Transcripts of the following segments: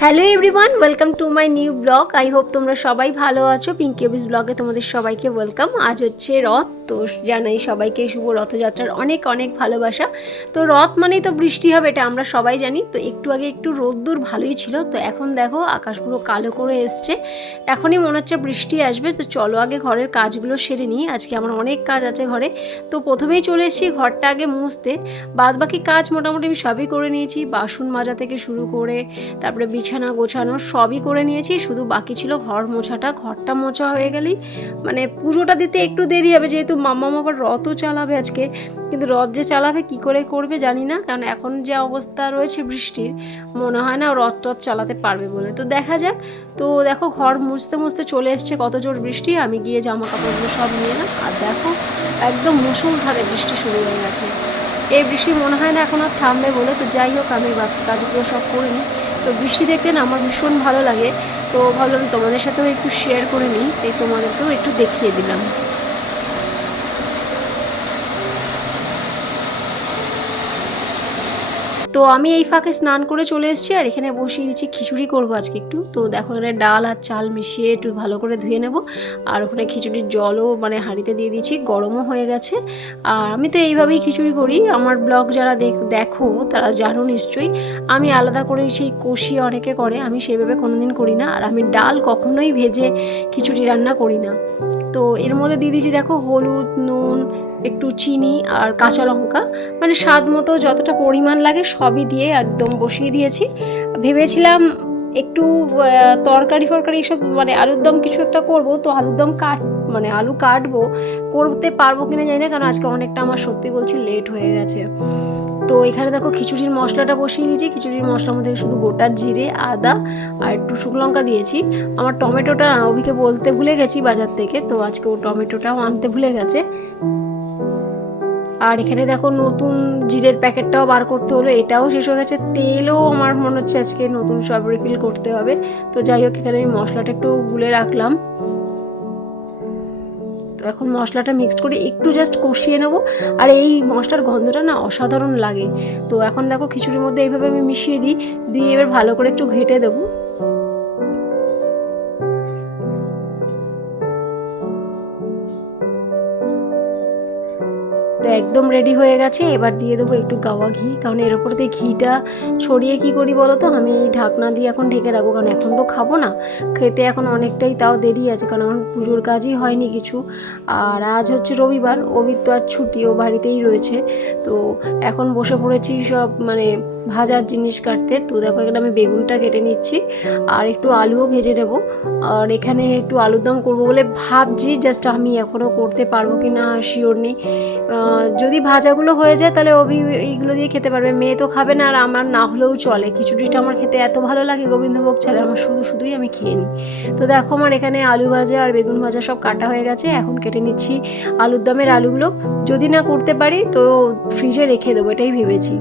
Hello everyone welcome to my new blog I hope তোমরা সবাই ভালো আছো। পিঙ্কি অবিস ব্লগে তোমাদের সবাইকে ওয়েলকাম আজ হচ্ছে রথ, তো জানাই সবাইকে শুভ রথযাত্রার অনেক অনেক ভালোবাসা। তো রথ মানেই তো বৃষ্টি হবে, এটা আমরা সবাই জানি। তো একটু আগে একটু রোদ্দুর ভালোই ছিল। তো এখন দেখো, আকাশ পুরো কালো করে এসছে। এখনই মনে হচ্ছে বৃষ্টি আসবে। তো চলো আগে ঘরের কাজগুলো সেরে নিই। আজকে আমার অনেক কাজ আছে ঘরে। তো প্রথমেই চলে এসেছি ঘরটা আগে মুছতে। বাদ বাকি কাজ মোটামুটি আমি সবই করে নিয়েছি। বাসন মাজা থেকে শুরু করে, তারপরে বিছানা গোছানো সবই করে নিয়েছি, শুধু বাকি ছিল ঘর মোছাটা। ঘরটা মোছা হয়ে গেলেই মানে পুজোটা দিতে একটু দেরি হবে, যেহেতু মাম্মা আবার রথও চালাবে আজকে। কিন্তু রথ যে চালাবে, কি করে করবে জানি না, কারণ এখন যে অবস্থা রয়েছে বৃষ্টির, মনে হয় না রথ টথ চালাতে পারবে বলে। তো দেখা যাক, তো দেখো ঘর মুছতে মুছতে চলে এসছে কত জোর বৃষ্টি, আমি গিয়ে জামা কাপড়গুলো সব নিয়ে এলাম। আর দেখো, একদম মুসুলধারে বৃষ্টি শুরু হয়ে গেছে। এই বৃষ্টি মনে হয় না এখন আর থামবে বলে, তো যাই হোক, আমি বাকি কাজগুলো সব করে নিই। তো বৃষ্টি দেখতে না আমার ভীষণ ভালো লাগে। তো ভাবলাম তোমাদের সাথেও একটু শেয়ার করে নিই। তাই তোমাদেরকেও একটু দেখিয়ে দিলাম। তো আমি এই ফাঁকে স্নান করে চলে এসেছি আর এখানে বসিয়ে দিচ্ছি খিচুড়ি করব আজকে একটু। তো দেখো এখানে ডাল আর চাল মিশিয়ে একটু ভালো করে ধুয়ে নেব। আর ওখানে খিচুড়ির জলও মানে হাঁড়িতে দিয়ে দিয়েছি, গরমও হয়ে গেছে। আর আমি তো এইভাবেই খিচুড়ি করি। আমার ব্লগ যারা দেখ- তারা জানো নিশ্চয়ই, আমি আলাদা করে সেই কষিয়ে অনেকে করে, আমি সেভাবে কোনোদিন করি না। আর আমি ডাল কখনোই ভেজে খিচুড়ি রান্না করি না। তো এর মধ্যে দিয়ে দিয়েছি, দেখো, হলুদ, নুন, একটু চিনি আর কাঁচা লঙ্কা। মানে স্বাদ মতো যতটা পরিমাণ লাগে সবই দিয়ে একদম বসিয়ে দিয়েছি। ভেবেছিলাম একটু তরকারি ফরকারি এসব মানে আলুর দম কিছু একটা করব, তো আলুর দম কাট মানে আলু কাটবো, করতে পারব কিনা জানি না, কারণ আজকে অনেকটা আমার সত্যি বলছি লেট হয়ে গেছে। তো এখানে দেখো খিচুড়ির মশলাটা বসিয়ে দিয়েছি। খিচুড়ির মশলার মধ্যে শুধু গোটা জিরে, আদা আর একটু শুকনো লঙ্কা দিয়েছি। আমার টমেটোটা অভিকে বলতে ভুলে গেছি বাজার থেকে, তো আজকে ও টমেটোটাও আনতে ভুলে গেছে। আর এখানে দেখো নতুন জিরের প্যাকেটটাও বার করতে হলো, এটাও শেষ হয়ে গেছে। তেলও আমার মনে হচ্ছে আজকে নতুন সব রিফিল করতে হবে। তো যাই হোক, এখানে আমি মশলাটা একটু গুলে রাখলাম। এখন মশলাটা মিক্সড করে একটু জাস্ট কষিয়ে নেব। আর এই মশলার গন্ধটা না অসাধারণ লাগে। তো এখন দেখো খিচুড়ির মধ্যে এইভাবে আমি মিশিয়ে দিই। দিয়ে এবার ভালো করে একটু ঘেটে দেবো। তো একদম রেডি হয়ে গেছে। এবার দিয়ে দেবো একটু গাওয়া ঘি, কারণ এর ওপর দিয়ে ঘিটা ছড়িয়ে কি করি বলো তো আমি ঢাকনা দিয়ে এখন ঢেকে রাখব, কারণ এখন তো খাব না। খেতে এখন অনেকটাই তাও দেরি আছে, কারণ আমার পুজোর কাজই হয়নি কিছু। আর আজ হচ্ছে রবিবার অভির তো আজ ছুটি, ও বাড়িতেই রয়েছে। তো এখন বসে পড়েছি সব মানে ভাজার জিনিস কাটতে। তো দেখো, এখানে আমি বেগুনটা কেটে নিচ্ছি। আর একটু আলুও ভেজে নেব। আর এখানে একটু আলুর দম করব বলে ভাবছি জাস্ট আমি এখনও করতে পারব কি না শিওর নেই। যদি ভাজাগুলো হয়ে যায় তাহলে অভি এইগুলো দিয়ে খেতে পারবে। মেয়ে তো খাবে না, আর আমার না হলেও চলে। খিচুড়িটা আমার খেতে এত ভালো লাগে, গোবিন্দভোগ ছাড়া আমার শুধু শুধুই আমি খেয়ে নিই। তো দেখো আমার এখানে আলু ভাজা আর বেগুন ভাজা সব কাটা হয়ে গেছে। এখন কেটে নিচ্ছি আলুর দমের আলুগুলো। যদি না করতে পারি তো ফ্রিজে রেখে দেবো, এটাই ভেবেছি।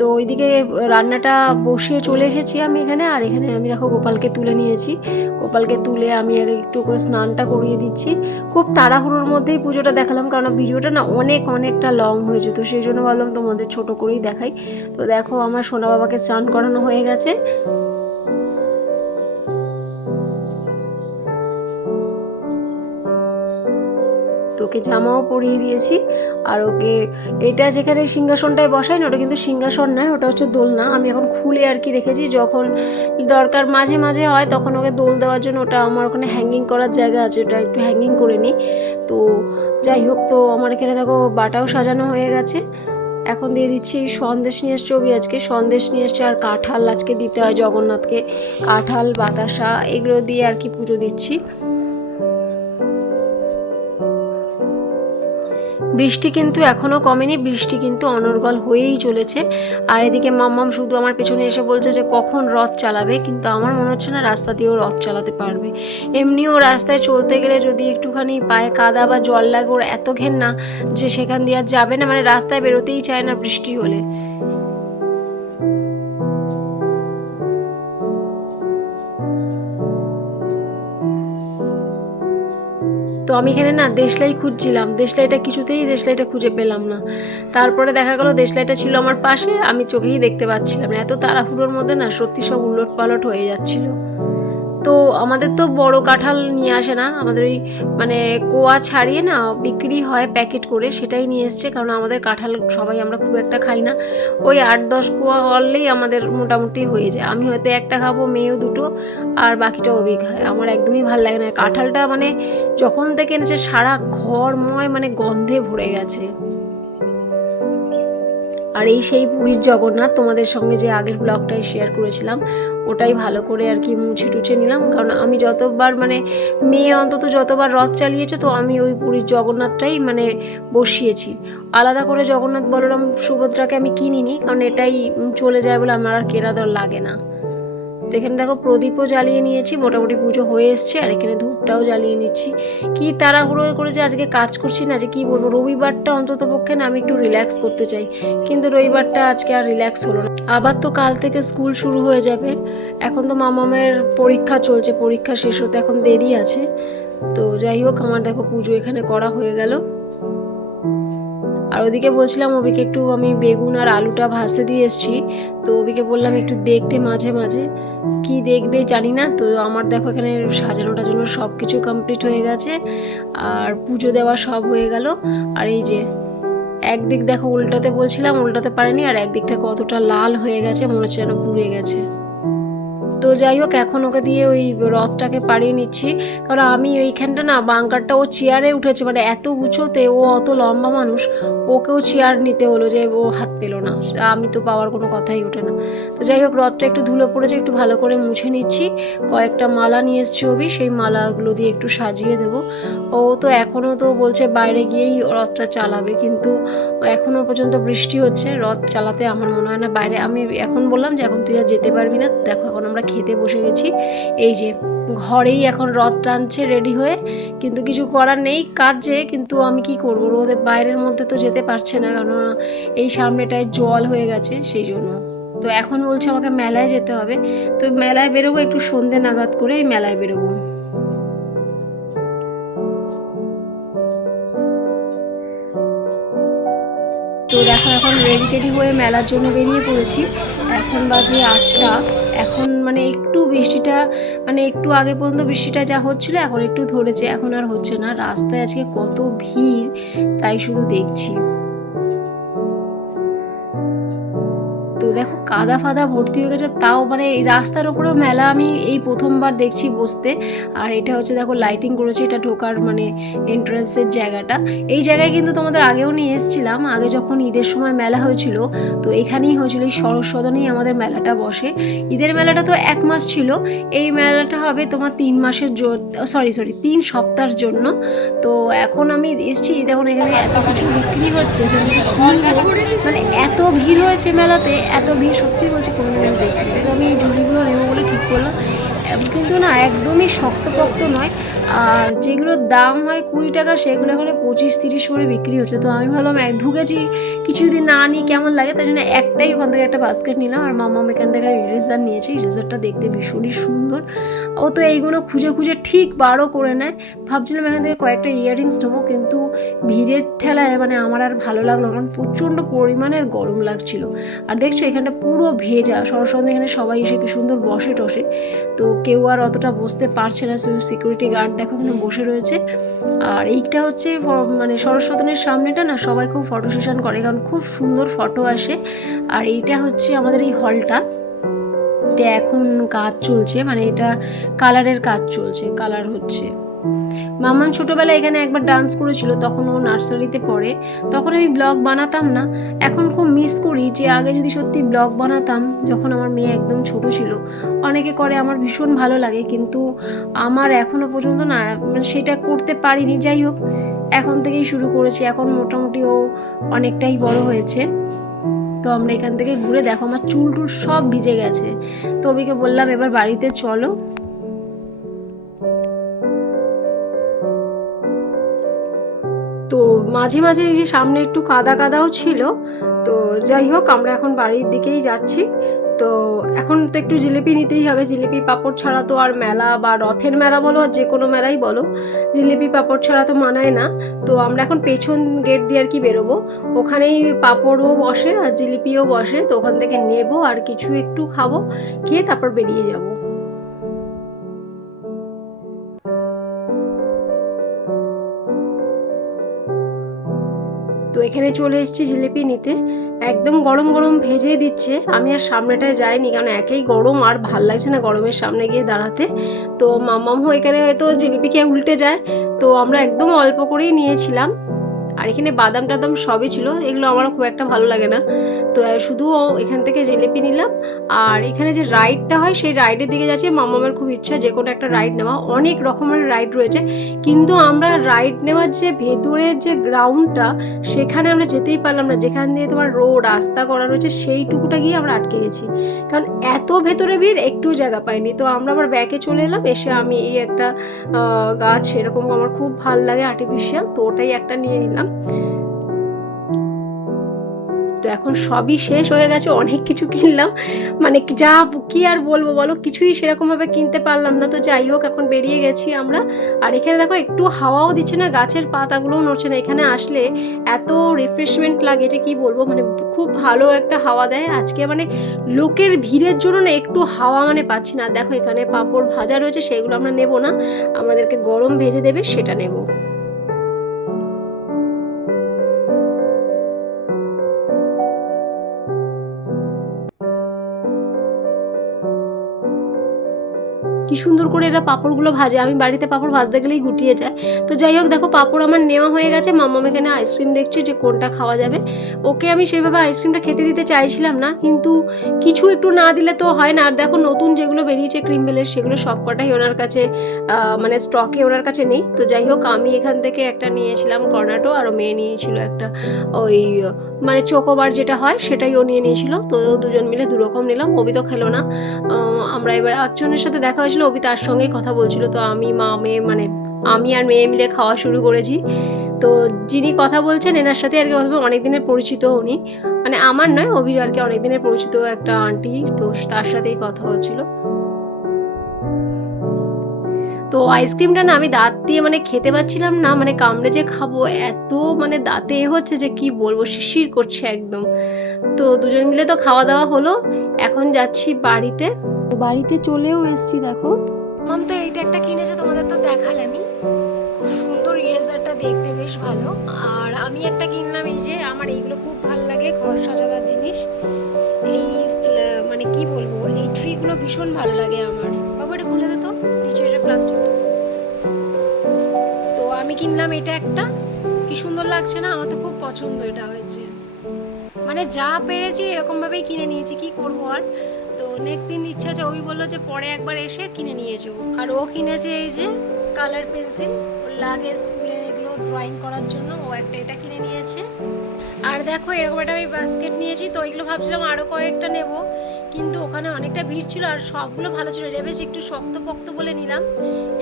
তো ওইদিকে রান্নাটা বসিয়ে চলে এসেছি আমি এখানে, আর এখানে আমি দেখো গোপালকে তুলে নিয়েছি। গোপালকে তুলে আমি আগে একটু করে স্নানটা করিয়ে দিচ্ছি। খুব তাড়াহুড়োর মধ্যেই পুজোটা দেখালাম, কারণ ভিডিওটা না অনেক অনেকটা লং হয়ে যেত সেই জন্য ভাবলাম তোমাদের ছোট করেই দেখাই। তো দেখো আমার সোনা বাবাকে স্নান করানো হয়ে গেছে। ওকে জামাও পরিয়ে দিয়েছি। আর ওকে এটা যেখানে সিংহাসনটায় বসায় না, ওটা কিন্তু সিংহাসন নয়, ওটা হচ্ছে দোলনা। আমি এখন খুলে আর কি রেখেছি, যখন দরকার মাঝে মাঝে হয় তখন ওকে দোল দেওয়ার জন্য ওটা আমার ওখানে হ্যাঙ্গিং করার জায়গা আছে, ওটা একটু হ্যাঙ্গিং করে নিই। তো যাই হোক, তো আমার এখানে দেখো বাটাও সাজানো হয়ে গেছে। এখন দিয়ে দিচ্ছি সন্দেশ নিয়ে এসছে অভি আজকে। সন্দেশ নিয়ে এসছে আর কাঁঠাল আজকে দিতে হয় জগন্নাথকে। কাঁঠাল, বাতাসা, এগুলো দিয়ে আর কি পুজো দিচ্ছি। বৃষ্টি কিন্তু এখনও কমেনি, বৃষ্টি কিন্তু অনর্গল হয়েই চলেছে। আর এদিকে মাম্মাম শুধু আমার পেছনে এসে বলছে যে, কখন রথ চালাবে? কিন্তু আমার মনে হচ্ছে না রাস্তা দিয়েও রথ চালাতে পারবে। এমনিও রাস্তায় চলতে গেলে যদি একটুখানি পায়ে কাদা বা জল লাগে ওর এত ঘেন না যে সেখান দিয়ে আর যাবে না মানে রাস্তায় বেরোতেই চায় না বৃষ্টি হলে। আমি এখানে না দেশলাই খুঁজছিলাম। দেশলাইটা কিছুতেই দেশলাইটা খুঁজে পেলাম না। তারপরে দেখা গেল দেশলাইটা ছিল আমার পাশে, আমি চোখেই দেখতে পাচ্ছিলাম এত তাড়াহুড়োর মধ্যে না সত্যি সব উলট পালট হয়ে যাচ্ছিল। তো আমাদের তো বড় কাঁঠাল নিয়ে আসে না। আমাদের ওই মানে কোয়া ছাড়িয়ে না বিক্রি হয় প্যাকেট করে, সেটাই নিয়ে এসছে। কারণ আমাদের কাঁঠাল সবাই আমরা খুব একটা খাই না। ওই আট দশ কোয়া হলেই আমাদের মোটামুটি হয়ে যায়। আমি হয়তো একটা খাব, মেয়েও দুটো, আর বাকিটা অবি খায়। আমার একদমই ভালো লাগে না। কাঁঠালটা মানে যখন থেকে এনেছে, সারা ঘরময় মানে গন্ধে ভরে গেছে। আর এই সেই পুরীর জগন্নাথ তোমাদের সঙ্গে যে আগের ব্লগটাই শেয়ার করেছিলাম, ওটাই ভালো করে আর কি মুছে টুছে নিলাম। কারণ আমি যতবার মানে মেয়ে অন্তত যতবার রথ চালিয়েছে, তো আমি ওই পুরীর জগন্নাথটাই মানে বসিয়েছি। আলাদা করে জগন্নাথ বলরাম সুভদ্রাকে আমি কিনিনি, কারণ এটাই চলে যায় বলে আমার আর কেনা দর লাগে না। তো এখানে দেখো প্রদীপও জ্বালিয়ে নিয়েছি, মোটামুটি পুজো হয়ে এসছে, আর এখানে ধূপটাও জ্বালিয়ে নিচ্ছি। কি তাড়াহুড়ো করে যে আজকে কাজ করছি না, যে কি বলব? রবিবারটা অন্তত পক্ষে না, আমি একটু রিল্যাক্স করতে চাই। কিন্তু রবিবারটা আজকে আর রিল্যাক্স হলো না। আবার তো কাল থেকে স্কুল শুরু হয়ে যাবে। এখন তো মামামের পরীক্ষা চলছে, পরীক্ষা শেষ হতে এখন দেরি আছে। তো যাই হোক, আমার দেখো পুজো এখানে করা হয়ে গেল। আর ওদিকে বলছিলাম ওদিকে একটু আমি বেগুন আর আলুটা ভাসে দিয়ে এসেছি। তো ওবিকে বললাম একটু দেখতে মাঝে মাঝে। কি দেখবে জানি না, তো আমার দেখো এখানে সাজানোটার জন্য সব কিছু কমপ্লিট হয়ে গেছে, আর পুজো দেওয়া সব হয়ে গেল। আর এই যে, একদিক দেখো উল্টাতে বলছিলাম, উল্টাতে পারেনি, আর একদিকটা কতটা লাল হয়ে গেছে, মনে হচ্ছে যেন পুড়ে গেছে। তো যাই হোক, এখন ওকে দিয়ে ওই রথটাকে পাড়িয়ে নিচ্ছি। কারণ আমি ওইখানটা না বাঙ্কারটা ও চেয়ারে উঠেছে। মানে এত উঁচুতে ও অত লম্বা মানুষ, ওকেও চেয়ার নিতে হলো যে ও হাত পেল না। আমি তো পাওয়ার কোনো কথাই ওঠে না। তো যাই হোক, রথটা একটু ধুলো পড়েছে, একটু ভালো করে মুছে নিচ্ছি। কয়েকটা মালা নিয়ে এসছি অবি সেই মালাগুলো দিয়ে একটু সাজিয়ে দেবো। ও তো এখনও তো বলছে বাইরে গিয়েই রথটা চালাবে, কিন্তু এখনও পর্যন্ত বৃষ্টি হচ্ছে। রথ চালাতে আমার মনে হয় না বাইরে। আমি এখন বললাম যে, এখন তুই আর যেতে পারবি না। দেখো, এখন আমরা খেতে বসে গেছি। এই যে, ঘরেই এখন রথ টানছে রেডি হয়ে, কিন্তু কিছু করার নেই কাজে, কিন্তু আমি কি করব? রোদের বাইরের মধ্যে তো যেতে পারছে না কারণ এই সামনেটায় জল হয়ে গেছে সেই জন্য। তো এখন বলছে আমাকে মেলায় যেতে হবে। তো মেলায় বেরোবো একটু সন্ধে নাগাদ করে এই মেলায় বেরোবো। তো দেখো এখন রেডি টেডি হয়ে মেলার জন্য বেরিয়ে পড়েছি। এখন বাজে আটটা। এখন মানে একটু বৃষ্টিটা মানে একটু আগে পর্যন্ত বৃষ্টিটা যা হচ্ছিল, এখন একটু ধরেছে, এখন আর হচ্ছে না। রাস্তায় আজকে কত ভিড়, তাই শুধু দেখছি। কাদা ফাদা ভর্তি হয়ে গেছে, তাও মানে এই রাস্তার ওপরেও মেলা আমি এই প্রথমবার দেখছি বসতে। আর এটা হচ্ছে দেখো লাইটিং করেছে, এটা ঢোকার মানে এন্ট্রান্সের জায়গাটা। এই জায়গায় কিন্তু তোমাদের আগেও নিয়ে এসেছিলাম, আগে যখন ঈদের সময় মেলা হয়েছিল, তো এখানেই হয়েছিল, এই সরস সদনেই আমাদের মেলাটা বসে। ঈদের মেলাটা তো এক মাস ছিল, এই মেলাটা হবে তোমার তিন মাসের সরি সরি তিন সপ্তাহের জন্য। তো এখন আমি এসেছি, দেখুন এখানে এত কিছু বিক্রি হচ্ছে মানে ভিড় হয়েছে মেলাতে? এত ভিড় সত্যি বলছে কোনো দিন দেখি আমি এই ঝুড়িগুলো নেব বলে ঠিক করলাম। কিন্তু না, একদমই শক্তপক্ত নয়। আর যেগুলোর দাম হয় কুড়ি টাকা, সেগুলো এখানে পঁচিশ, তিরিশ করে বিক্রি হচ্ছে। তো আমি ভাবলাম, এক ঢুকেছি, কিছুদিন না নিই কেমন লাগে তাই জন্য একটাই ওখান থেকে একটা বাস্কেট নিলাম। আর মামা এখান থেকে ইরেজার নিয়েছে। ইরেজারটা দেখতে ভীষণই সুন্দর। ও তো এইগুলো খুঁজে খুঁজে ঠিক বারো করে নেয়। ভাবছিলাম এখান থেকে কয়েকটা ইয়াররিংস নেব, কিন্তু ভিড়ের ঠেলায় মানে আমার আর ভালো লাগল কারণ প্রচণ্ড পরিমাণের গরম লাগছিল। আর দেখছ, এখানটা পুরো ভেজা। সরস্বতী এখানে সবাই এসে কি সুন্দর বসে টসে তো কেউ আর অতটা বসতে পারছে না সিকিউরিটি গার্ড দেখো এখানে বসে রয়েছে। আর এইটা হচ্ছে মানে সরস্বতনের সামনেটা না সবাই খুব ফটো সেশন করে, কারণ খুব সুন্দর ফটো আসে। আর এইটা হচ্ছে আমাদের এই হলটা এটা এখন কাজ চলছে মানে এটা কালারের কাজ চলছে কালার হচ্ছে। মাম্মাম ছোটোবেলায় এখানে একবার ডান্স করেছিল, তখন ও নার্সারিতে পড়ে। তখন আমি ব্লগ বানাতাম না। এখন খুব মিস করি যে আগে যদি সত্যি ব্লগ বানাতাম, যখন আমার মেয়ে একদম ছোট ছিল। অনেকে করে আমার ভীষণ ভালো লাগে, কিন্তু আমার এখনও পর্যন্ত না মানে সেটা করতে পারিনি। যাই হোক, এখন থেকেই শুরু করেছি। এখন মোটামুটি ও অনেকটাই বড় হয়েছে। তো আমরা এখান থেকে ঘুরে দেখো, আমার চুল টুল সব ভিজে গেছে। তো অবিকে বললাম, এবার বাড়িতে চলো। মাঝে মাঝে এই যে সামনে একটু কাদা কাদাও ছিল, তো যাই হোক, আমরা এখন বাড়ির দিকেই যাচ্ছি। তো এখন তো একটু জিলিপি নিতেই হবে। জিলিপি পাঁপড় ছাড়া তো আর মেলা বা রথের মেলা বলো আর যে কোনো মেলাই বলো, জিলিপি পাঁপড় ছাড়া তো মানায় না। তো আমরা এখন পেছন গেট দিয়ে আর কি বেরোবো। ওখানেই পাঁপড়ও বসে আর জিলিপিও বসে, তো ওখান থেকে নেব আর কিছু একটু খাব, খেয়ে তারপর বেরিয়ে যাব। এখানে চলে এসেছি জিলিপি নিতে। একদম গরম গরম ভেজে দিচ্ছে। আমি আর সামনেটায় যাইনি, কারণ একেই গরম আর ভালো লাগছে না গরমের সামনে গিয়ে দাঁড়াতে। তো মামামও এখানে হয়তো জিলিপি খেয়ে উল্টে যায়। তো আমরা একদম অল্প করেই নিয়েছিলাম। আর এখানে বাদাম টাদাম সবই ছিল, এগুলো আমার খুব একটা ভালো লাগে না। তো শুধু এখান থেকে জিলিপি নিলাম। আর এখানে যে রাইডটা হয়, সেই রাইডের দিকে যাচ্ছি। মামামের খুব ইচ্ছা যে কোনো একটা রাইড নেওয়া। অনেক রকমের রাইড রয়েছে। কিন্তু আমরা রাইড নেওয়ার যে ভেতরের যে গ্রাউন্ডটা সেখানে আমরা যেতেই পারলাম না। যেখান দিয়ে তোমার রোড রাস্তা করা রয়েছে, সেইটুকুটা গিয়ে আমরা আটকে গেছি। কারণ এত ভেতরে ভিড়, একটু জায়গা পাইনি। তো আমরা আবার ব্যাকে চলে এলাম। এসে আমি এই একটা গাছ, এরকম আমার খুব ভালো লাগে আর্টিফিশিয়াল তো ওটাই একটা নিয়ে নিলাম। তো এখন সবই শেষ হয়ে গেছে, অনেক কিছু কিনলাম। মানে যা কি আর বলব বলো, কিছুই সেরকমভাবে কিনতে পারলাম না। তো যাই হোক, এখন বেরিয়ে গেছি আমরা। আর এখানে দেখো, একটু হাওয়াও দিচ্ছে না, গাছের পাতাগুলোও নড়ছে না। এখানে আসলে এত রিফ্রেশমেন্ট লাগে যে কি বলব মানে খুব ভালো একটা হাওয়া দেয়। আজকে মানে লোকের ভিড়ের জন্য না একটু হাওয়া মানে পাচ্ছি না। দেখো, এখানে পাঁপড় ভাজা রয়েছে, সেগুলো আমরা নেব না। আমাদেরকে গরম ভেজে দেবে, সেটা নেব। কি সুন্দর করে এরা পাঁপড়গুলো ভাজে। আমি বাড়িতে পাঁপড় ভাজতে গেলেই গুটিয়ে যায়। তো যাই হোক, দেখো পাঁপড় আমার নেওয়া হয়ে গেছে। মাম্মাম এখানে আইসক্রিম দেখছে যে কোনটা খাওয়া যাবে। ওকে আমি সেভাবে আইসক্রিমটা খেতে দিতে চাইছিলাম না, কিন্তু কিছু একটু না দিলে তো হয় না। আর দেখো নতুন যেগুলো বেরিয়েছে ক্রিম বেলের, সেগুলো সবকটাই ওনার কাছে মানে স্টকে ওনার কাছে নেই। তো যাই হোক, আমি এখান থেকে একটা নিয়েছিলাম কর্নাটো, আর মেয়ে নিয়েছিল একটা ওই মানে চোকোবার যেটা হয়, সেটাই ও নিয়ে নিয়েছিল। তো দুজন মিলে দু রকম নিলাম। অবি তো খেলো না। আমরা এবার একজনের সাথে দেখা হয়েছিল। অবি তার সঙ্গে কথা বলছিল। তো আমি মা, মেয়ে মানে আমি আর মেয়ে মিলে খাওয়া শুরু করেছি। তো যিনি কথা বলছেন, এনার সাথে আর কি অনেক দিনের পরিচিত উনি। মানে আমার নয়, অভির আর কি অনেক দিনের পরিচিত একটা আন্টি তো তার সাথেই কথা হচ্ছিল। তো আইসক্রিমটা না আমি দাঁত দিয়ে মানে খেতে পাচ্ছিলাম না মানে কামড়ে যে খাব, এত মানে দাঁতে এ হচ্ছে যে কি বলব শিশির করছে একদম। তো দুজন মিলে তো খাওয়া দাওয়া হলো, এখন যাচ্ছি বাড়িতে। বাড়িতে চলেও এসেছি, দেখো। মাম, তো এইটা একটা কিনেছে, তোমাদের তো দেখালামই খুব সুন্দর ইরেজারটা দেখতে বেশ ভালো। আর আমি একটা কিনলাম, এই যে আমার এইগুলো খুব ভালো লাগে, ঘর সাজাবার জিনিস। এই মানে কি বলব, এই ট্রিগুলো ভীষণ ভালো লাগে আমার। আমি কিনলাম এটা একটা। কি সুন্দর লাগছে না? আমার তো খুব পছন্দ এটা হয়েছে। মানে যা পেরেছি এরকম ভাবেই কিনে নিয়েছি, কি করব আর? তো নেক্সট দিন ইচ্ছা আছে ওই বলল যে পরে একবার এসে কিনে নিয়েছে। আর ও কিনেছে এই যে কালার পেন্সিল ওর লাগে স্কুলে এগুলো ড্রয়িং করার জন্য, ও একটা এটা কিনে নিয়েছে। আর দেখো এরকম একটা আমি বাস্কেট নিয়েছি, তো এগুলো ভাবছিলাম আরও কয়েকটা নেব। কিন্তু ওখানে অনেকটা ভিড় ছিল আর সবগুলো ভালো ছিল। রেবেশ একটু শক্ত পক্ত বলে নিলাম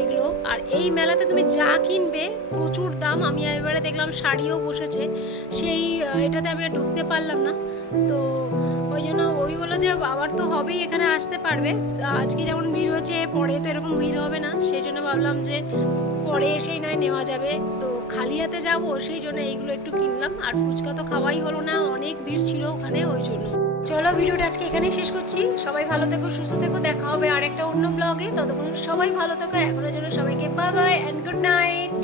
এগুলো। আর এই মেলাতে তুমি যা কিনবে, প্রচুর দাম। আমি এবারে দেখলাম শাড়িও বসেছে। সেই এটাতে আমি আর ঢুকতে পারলাম না। তো ওই জন্য ওই বলল যে আবার তো হবেই, এখানে আসতে পারবে। আজকে যেমন ভিড় হয়েছে, পরে তো এরকম ভিড় হবে না। সেই জন্য ভাবলাম যে পরে এসেই নয়, নেওয়া যাবে। তো খালি হাতে যাব, সেই জন্য এইগুলো একটু কিনলাম। আর ফুচকা তো খাওয়াই হলো না, অনেক ভিড় ছিল ওখানে, ওই জন্য। চলো ভিডিওটা আজকে এখানেই শেষ করছি। সবাই ভালো থেকো, সুস্থ থেকো, দেখা হবে আরেকটা অন্য ব্লগে ততক্ষণ সবাই ভালো থেকো, এখনও জন্য সবাইকে bye bye and good night